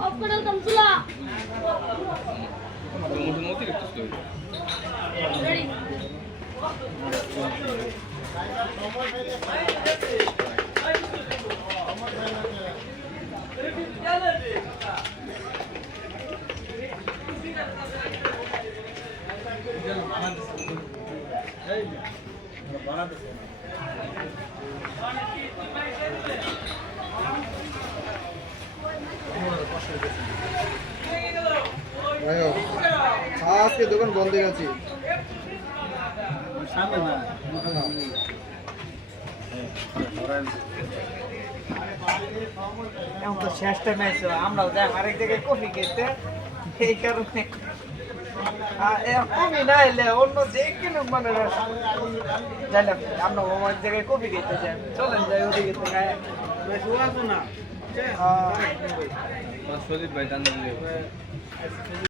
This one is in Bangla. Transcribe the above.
অফ করে দাম চলা মোটামুটি একটু রেডি আজকে দোকান বন্ধ গেছি এখন তো শেষটা ম্যাচ আমরাও যাই আরেক জায়গায় কফি খেতে এই কারণে কফি না এলে অন্য যে কিনুক মানে জানলাম আমরা অনেক জায়গায় কফি খেতে যাই চলেন যাই ওদিকে তো খায় সদীপ ভাই টান